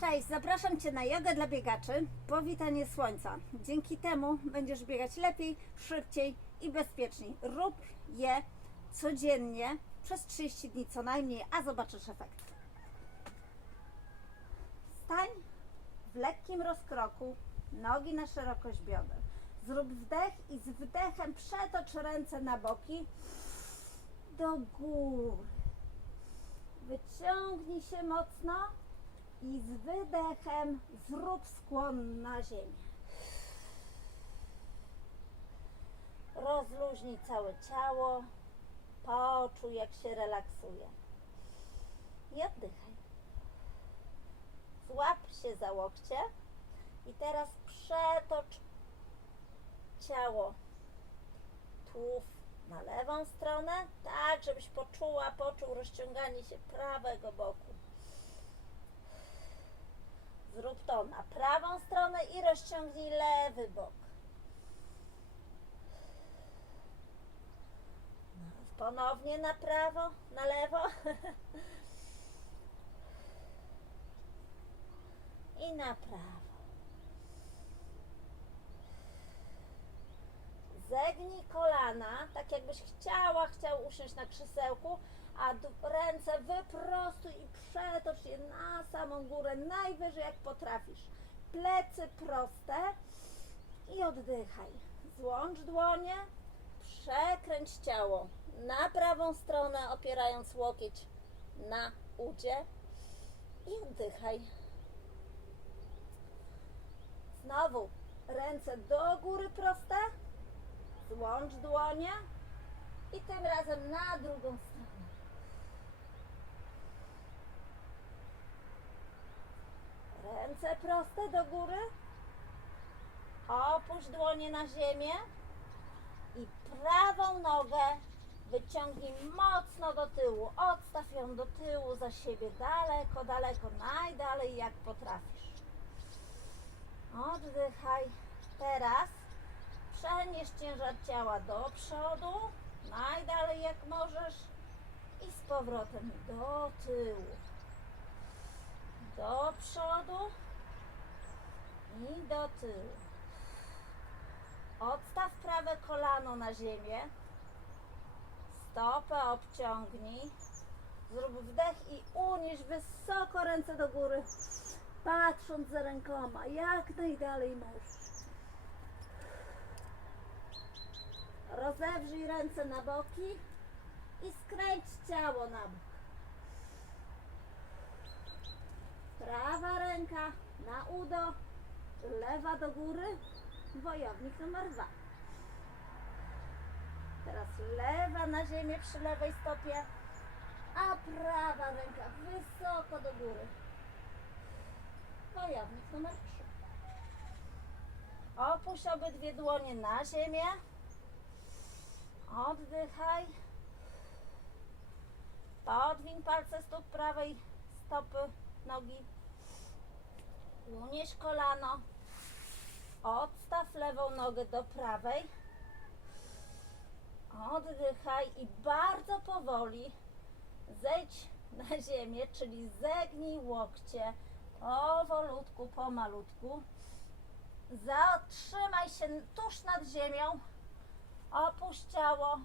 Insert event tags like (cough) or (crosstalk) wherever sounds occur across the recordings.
Cześć, zapraszam Cię na jogę dla biegaczy, powitanie słońca. Dzięki temu będziesz biegać lepiej, szybciej i bezpieczniej. Rób je codziennie przez 30 dni co najmniej, a zobaczysz efekt. Stań w lekkim rozkroku, nogi na szerokość bioder. Zrób wdech i z wdechem przetocz ręce na boki do góry. Wyciągnij się mocno i z wydechem zrób skłon na ziemię. Rozluźnij całe ciało, poczuj jak się relaksuje. I oddychaj. Złap się za łokcie i teraz przetocz ciało tułów na lewą stronę, tak żebyś poczuła, poczuł rozciąganie się prawego boku. Zrób to na prawą stronę i rozciągnij lewy bok. Ponownie na prawo, na lewo. (laughs) I na prawo. Zegnij kolana, tak jakbyś chciała, chciał usiąść na krzesełku, a ręce wyprostuj i przetocz je na samą górę, najwyżej jak potrafisz. Plecy proste i oddychaj. Złącz dłonie, przekręć ciało na prawą stronę, opierając łokieć na udzie i oddychaj. Znowu ręce do góry proste, złącz dłonie i tym razem na drugą stronę. Ręce proste do góry. Opuść dłonie na ziemię i prawą nogę wyciągnij mocno do tyłu. Odstaw ją do tyłu za siebie, daleko, daleko, najdalej jak potrafisz. Oddychaj. Teraz przenieś ciężar ciała do przodu, najdalej jak możesz i z powrotem do tyłu. Do przodu i do tyłu. Odstaw prawe kolano na ziemię. Stopę obciągnij. Zrób wdech i unieś wysoko ręce do góry, patrząc za rękoma, jak najdalej możesz. Rozewrzyj ręce na boki i skręć ciało na bok. Prawa ręka na udo, lewa do góry, wojownik numer dwa. Teraz lewa na ziemię przy lewej stopie, a prawa ręka wysoko do góry. Wojownik numer trzy. Opuść obydwie dłonie na ziemię. Oddychaj. Podwiń palce stóp prawej stopy nogi. Unieś kolano. Odstaw lewą nogę do prawej. Oddychaj i bardzo powoli zejdź na ziemię, czyli zegnij łokcie powolutku, pomalutku. Zatrzymaj się tuż nad ziemią. Opuść ciało,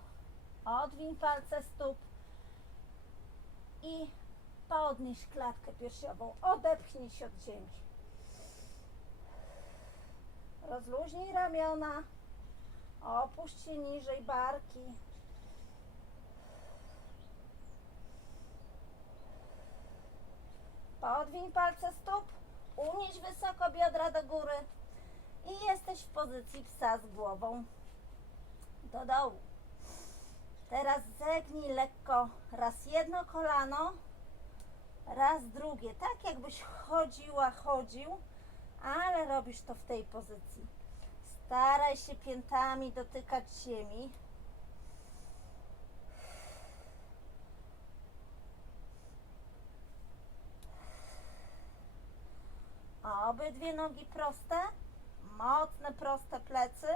odwiń palce stóp i podnieś klatkę piersiową. Odepchnij się od ziemi. Rozluźnij ramiona, opuść się niżej barki. Podwiń palce stóp, unieś wysoko biodra do góry i jesteś w pozycji psa z głową do dołu. Teraz zegnij lekko raz jedno kolano, raz drugie, tak jakbyś chodziła, chodził, ale robisz to w tej pozycji. Staraj się piętami dotykać ziemi. Obydwie nogi proste, mocne, proste plecy.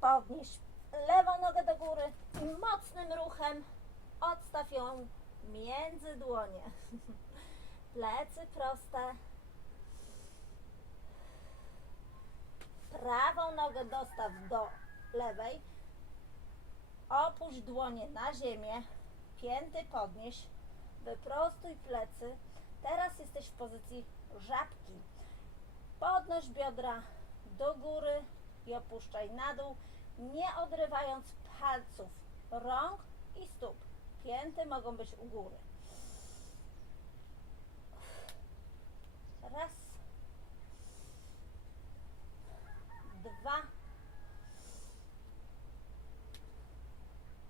Podnieś lewą nogę do góry i mocnym ruchem odstaw ją między dłonie. Plecy proste. Prawą nogę dostaw do lewej. Opuść dłonie na ziemię. Pięty podnieś. Wyprostuj plecy. Teraz jesteś w pozycji żabki. Podnoś biodra do góry i opuszczaj na dół, nie odrywając palców rąk i stóp. Pięty mogą być u góry. Raz, dwa,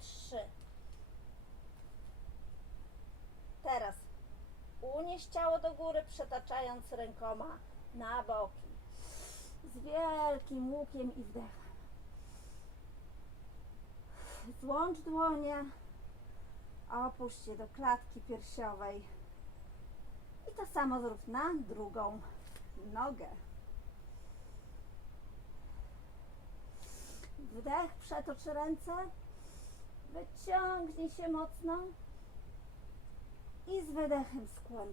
trzy. Teraz unieś ciało do góry, przetaczając rękoma na boki. Z wielkim łukiem i wdechem. Złącz dłonie, opuść je do klatki piersiowej. I to samo zrób na drugą nogę. Wdech, przetocz ręce. Wyciągnij się mocno. I z wydechem skłon.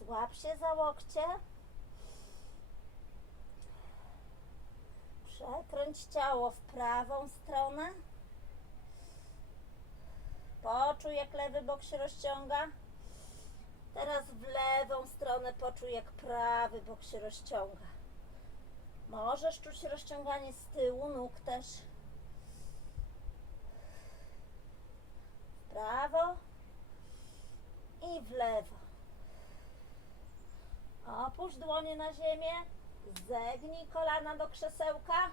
Złap się za łokcie. Przekręć ciało w prawą stronę. Poczuj, jak lewy bok się rozciąga. Teraz w lewą stronę poczuj, jak prawy bok się rozciąga. Możesz czuć rozciąganie z tyłu nóg też. W prawo i w lewo. Opuść dłonie na ziemię. Zegnij kolana do krzesełka.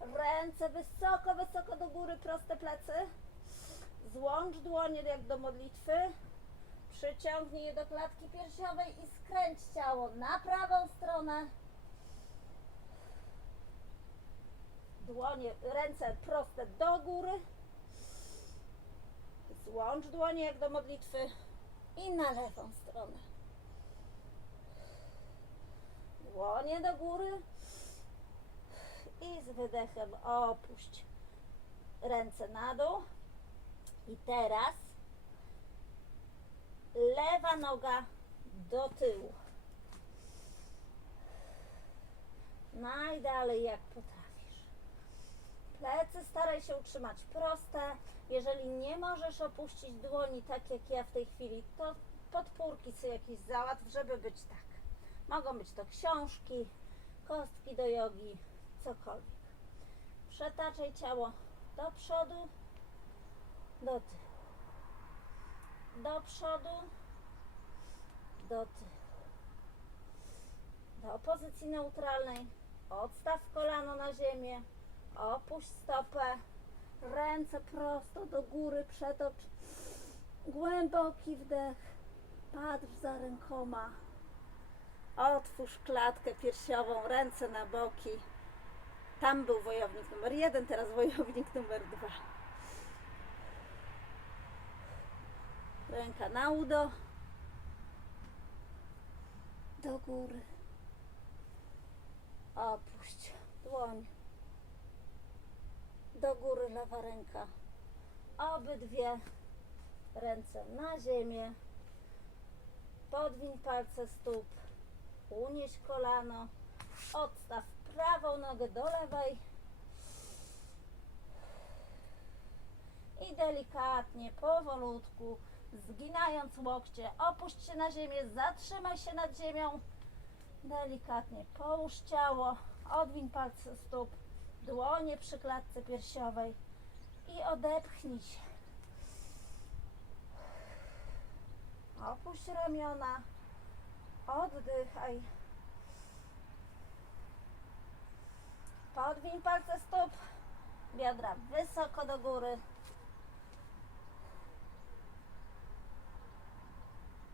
Ręce wysoko, wysoko do góry, proste plecy. Złącz dłonie jak do modlitwy. Przyciągnij je do klatki piersiowej i skręć ciało na prawą stronę. Dłonie, ręce proste do góry. Złącz dłonie jak do modlitwy i na lewą stronę. Dłonie do góry i z wydechem opuść ręce na dół. I teraz lewa noga do tyłu. Najdalej jak potrafisz. Plecy staraj się utrzymać proste. Jeżeli nie możesz opuścić dłoni tak jak ja w tej chwili, to podpórki sobie jakieś załatw, żeby być tak. Mogą być to książki, kostki do jogi, cokolwiek. Przetaczaj ciało do przodu, do tyłu. Do przodu, do tyłu. Do pozycji neutralnej. Odstaw kolano na ziemię. Opuść stopę. Ręce prosto do góry przetocz. Głęboki wdech. Patrz za rękoma. Otwórz klatkę piersiową, ręce na boki. Tam był wojownik numer jeden, teraz wojownik numer dwa. Ręka na udo. Do góry. Opuść dłoń. Do góry lewa ręka. Obydwie ręce na ziemię. Podwiń palce stóp. Unieś kolano. Odstaw prawą nogę do lewej. I delikatnie, powolutku, zginając łokcie, opuść się na ziemię, zatrzymaj się nad ziemią. Delikatnie połóż ciało, odwiń palce stóp, dłonie przy klatce piersiowej i odepchnij się. Opuść ramiona, oddychaj. Podwiń palce stóp, biodra wysoko do góry.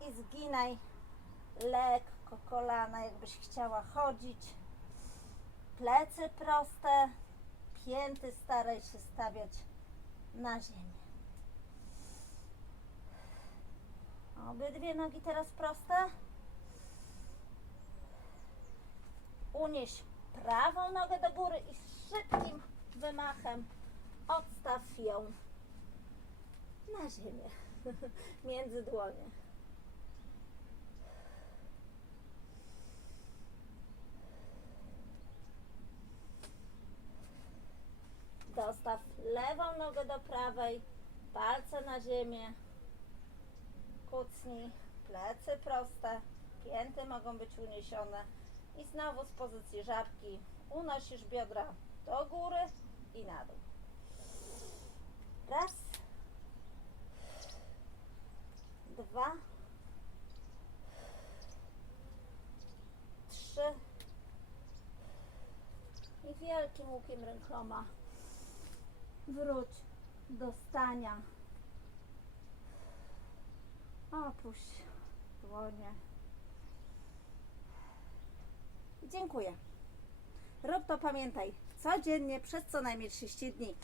I zginaj lekko kolana, jakbyś chciała chodzić. Plecy proste, pięty staraj się stawiać na ziemię. Obydwie nogi teraz proste. unieś prawą nogę do góry i z szybkim wymachem odstaw ją na ziemię, (laughs) między dłonie. Dostaw lewą nogę do prawej, palce na ziemię, kucnij, plecy proste, pięty mogą być uniesione i znowu z pozycji żabki unosisz biodra do góry i na dół. Raz, dwa, trzy i wielkim łukiem rękoma wróć do stania. Opuść dłonie. Dziękuję. Rób to pamiętaj codziennie przez co najmniej 30 dni.